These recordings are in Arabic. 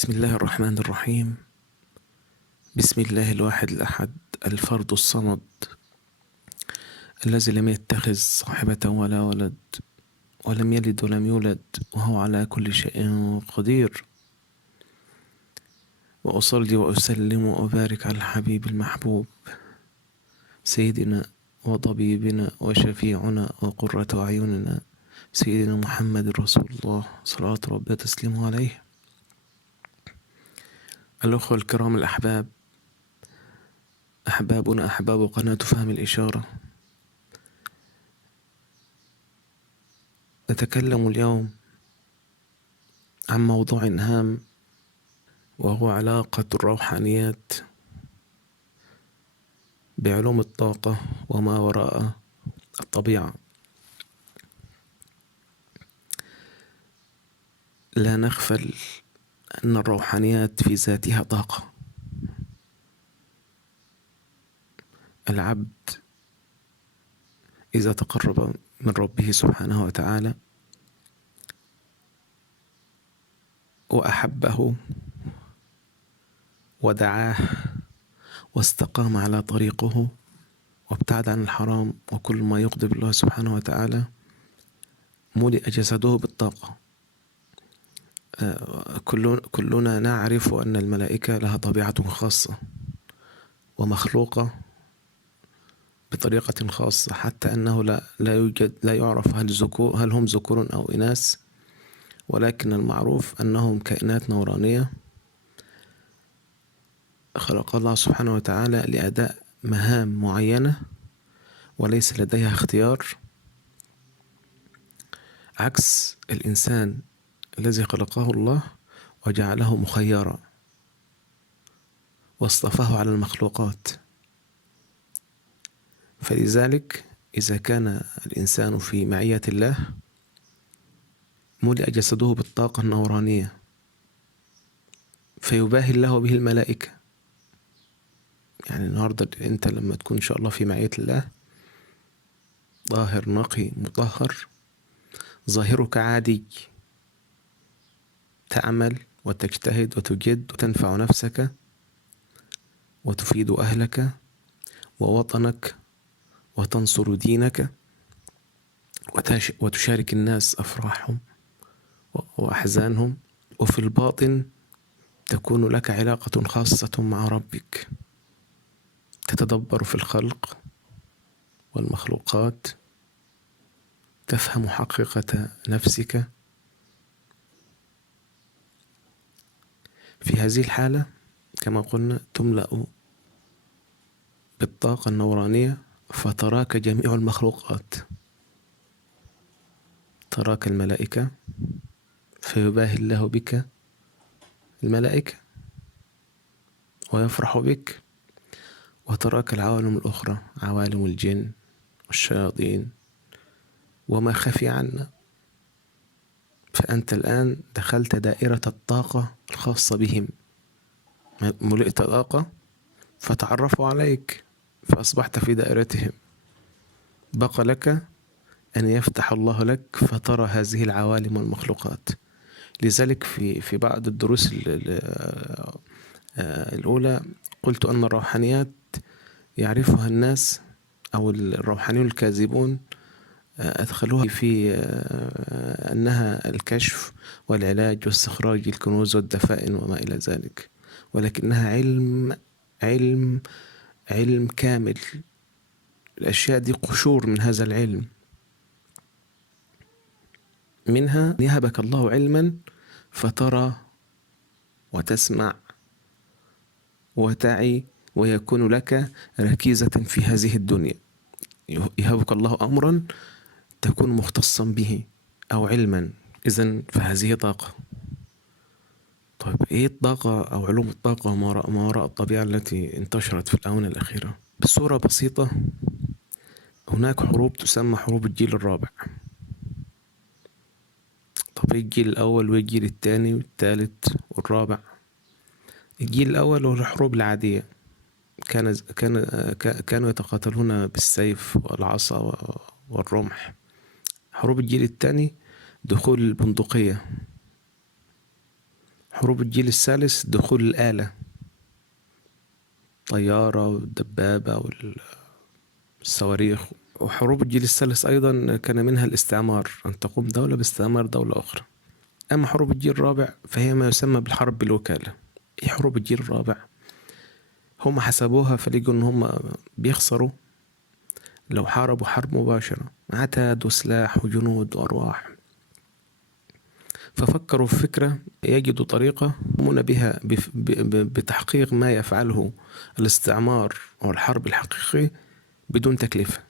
بسم الله الرحمن الرحيم. بسم الله الواحد الأحد الفرد الصمد الذي لم يتخذ صاحبة ولا ولد ولم يلد ولم يولد وهو على كل شيء قدير. وأصلي وأسلم وأبارك على الحبيب المحبوب سيدنا وطبيبنا وشفيعنا وقرة أعيننا سيدنا محمد رسول الله صلوات ربي وتسليمه عليه. الأخوة الكرام الأحباب، أحبابنا أحباب قناة فهم الإشارة، نتكلم اليوم عن موضوع هام، وهو علاقة الروحانيات بعلوم الطاقة وما وراء الطبيعة. لا نغفل أن الروحانيات في ذاتها طاقة. العبد إذا تقرب من ربه سبحانه وتعالى وأحبه ودعاه واستقام على طريقه وابتعد عن الحرام وكل ما يغضب الله سبحانه وتعالى، ملئ جسده بالطاقة. كلنا نعرف أن الملائكة لها طبيعة خاصة ومخلوقة بطريقة خاصة، حتى أنه لا يعرف هل هم ذكور أو إناث، ولكن المعروف أنهم كائنات نورانية خلق الله سبحانه وتعالى لأداء مهام معينة وليس لديها اختيار، عكس الإنسان الذي خلقه الله وجعله مخيرا واصطفاه على المخلوقات. فلذلك إذا كان الإنسان في معية الله ملئ جسده بالطاقة النورانية، فيباهي الله به الملائكة. يعني النهاردة أنت لما تكون إن شاء الله في معية الله، طاهر نقي مطهر، ظاهرك عادي، تعمل وتجتهد وتجد وتنفع نفسك وتفيد أهلك ووطنك وتنصر دينك وتشارك الناس أفراحهم وأحزانهم، وفي الباطن تكون لك علاقة خاصة مع ربك، تتدبر في الخلق والمخلوقات، تفهم حقيقة نفسك. في هذه الحالة كما قلنا تملأ بالطاقة النورانية، فتراك جميع المخلوقات، تراك الملائكة فيباهي الله بك الملائكة ويفرح بك، وتراك العوالم الأخرى، عوالم الجن والشياطين وما خفي عنا. فأنت الآن دخلت دائرة الطاقة الخاصة بهم، ملئت طاقة فتعرفوا عليك فأصبحت في دائرتهم. بقى لك أن يفتح الله لك فترى هذه العوالم والمخلوقات. لذلك في بعض الدروس الأولى قلت أن الروحانيات يعرفها الناس أو الروحانيون الكاذبون، أدخلوها في أنها الكشف والعلاج واستخراج الكنوز والدفائن وما إلى ذلك، ولكنها علم كامل. الأشياء دي قشور من هذا العلم، منها يهبك الله علما فترى وتسمع وتعي ويكون لك ركيزة في هذه الدنيا. يهبك الله أمرا تكون مختصا به أو علما، إذن فهذه طاقة. طيب إيه الطاقة أو علوم الطاقة ما وراء الطبيعة التي انتشرت في الآونة الأخيرة؟ بصورة بسيطة، هناك حروب تسمى حروب الجيل الرابع. طب إيه الجيل الأول والجيل الثاني والثالث والرابع؟ الجيل الأول هو الحروب العادية، كانوا يتقاتلون بالسيف والعصا والرمح. حروب الجيل الثاني دخول البندقية حروب الجيل الثالث دخول الآلة، طيارة والدبابة والصواريخ. وحروب الجيل الثالث أيضا كان منها الاستعمار، أن تقوم دولة باستعمار دولة أخرى. أما حروب الجيل الرابع فهي ما يسمى بالحرب بالوكالة. إيه حروب الجيل الرابع؟ هم حسبوها فلقوا إن هم بيخسروا لو حاربوا حرب مباشرة، عتاد وسلاح وجنود وأرواح. ففكروا في فكرة يجدوا طريقة يقومون بها بتحقيق ما يفعله الاستعمار أو الحرب الحقيقي بدون تكلفة.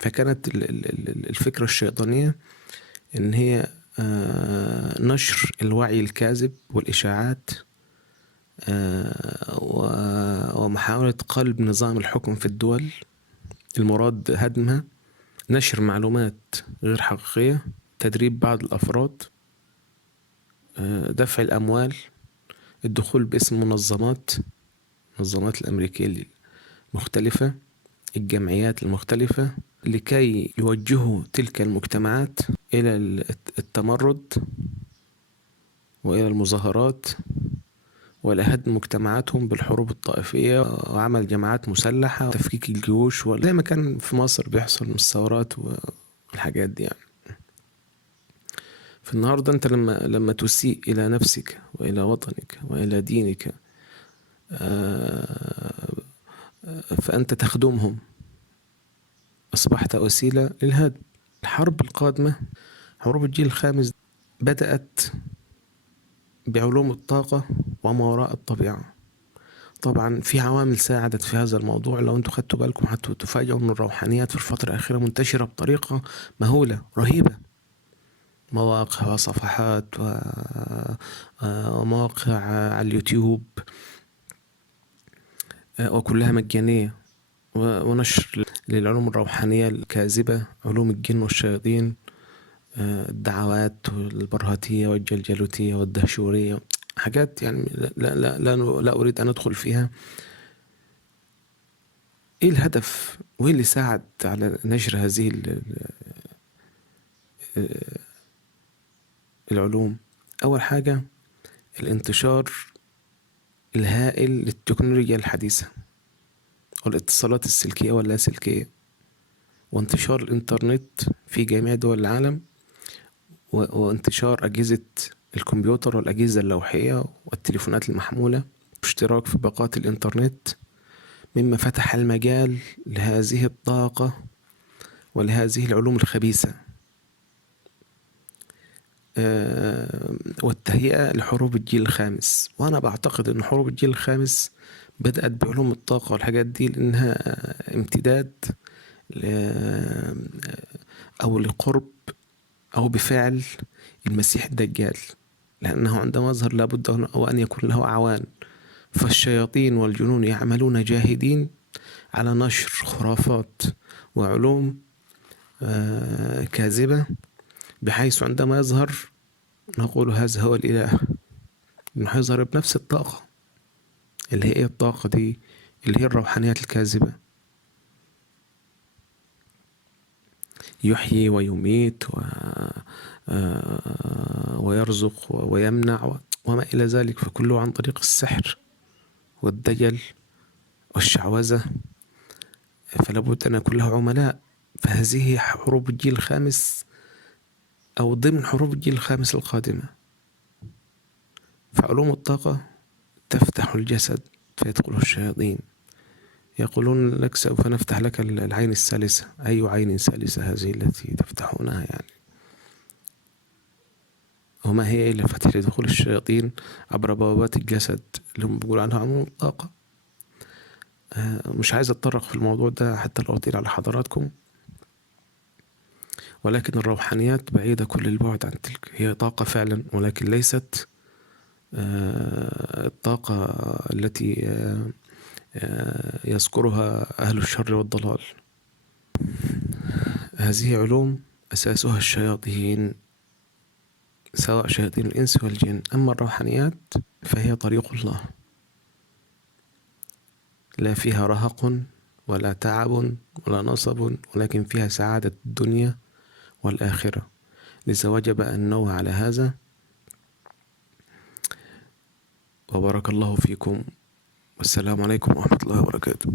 فكانت الفكرة الشيطانية إن هي نشر الوعي الكاذب والإشاعات، ومحاولة قلب نظام الحكم في الدول، المراد هدمها، نشر معلومات غير حقيقية، تدريب بعض الأفراد، دفع الأموال، الدخول باسم منظمات الأمريكية المختلفة، الجمعيات المختلفة، لكي يوجهوا تلك المجتمعات إلى التمرد وإلى المظاهرات وإلى هدم مجتمعاتهم بالحروب الطائفية وعمل جماعات مسلحة وتفكيك الجيوش، زي ما كان في مصر بيحصل من الثورات والحاجات دي يعني. فالنهاردة أنت لما تسيء إلى نفسك وإلى وطنك وإلى دينك فأنت تخدمهم، أصبحت وسيلة للهدم. الحرب القادمة، حروب الجيل الخامس، بدأت بعلوم الطاقة وما وراء الطبيعة. طبعا في عوامل ساعدت في هذا الموضوع. لو انتم خدتوا بالكم حتى تفاجئوا ان الروحانيات في الفترة الأخيرة منتشرة بطريقة مهولة رهيبة، مواقع وصفحات ومواقع على اليوتيوب، وكلها مجانية، ونشر للعلوم الروحانية الكاذبة، علوم الجن والشياطين، الدعوات والبرهاتية والجلجلوتية والدهشورية، حاجات يعني لا أريد أن أدخل فيها. إيه الهدف وإيه اللي ساعد على نشر هذه العلوم؟ أول حاجة الانتشار الهائل للتكنولوجيا الحديثة والاتصالات السلكية واللاسلكية، وانتشار الإنترنت في جميع دول العالم، وانتشار أجهزة الكمبيوتر والأجهزة اللوحية والتليفونات المحمولة، واشتراك في باقات الإنترنت، مما فتح المجال لهذه الطاقة ولهذه العلوم الخبيثة، والتهيئة لحروب الجيل الخامس. وأنا بعتقد أن حروب الجيل الخامس بدأت بعلوم الطاقة والحاجات دي لأنها امتداد أو لقرب أو بفعل المسيح الدجال، لأنه عندما يظهر لابد وأن يكون له أعوان. فالشياطين والجنون يعملون جاهدين على نشر خرافات وعلوم كاذبة، بحيث عندما يظهر نقول هذا هو الإله، إنه يظهر بنفس الطاقة اللي هي الطاقة دي اللي هي الروحانيات الكاذبة، يحيي ويميت ويرزق ويمنع وما إلى ذلك، فكله عن طريق السحر والدجل والشعوذة. فلابد أن يكون له عملاء. فهذه حروب الجيل الخامس أو ضمن حروب الجيل الخامس القادمة. فعلوم الطاقة تفتح الجسد فيدخله الشياطين، يقولون لك سوف نفتح لك العين الثالثة. أي عين ثالثة هذه التي تفتحونها يعني؟ وما هي إلا فتح لدخول الشياطين عبر بوابات الجسد اللي هم بيقولوا عنها علوم الطاقة. مش عايز أتطرق في الموضوع ده حتى لو أطيل على حضراتكم، ولكن الروحانيات بعيدة كل البعد عن تلك. هي طاقة فعلا، ولكن ليست الطاقة التي يذكرها أهل الشر والضلال. هذه علوم أساسها الشياطين، سواء شياطين الإنس والجن. أما الروحانيات فهي طريق الله، لا فيها رهق ولا تعب ولا نصب، ولكن فيها سعادة الدنيا والآخرة. لذا وجب أن ننوه على هذا. وبارك الله فيكم، والسلام عليكم ورحمة الله وبركاته.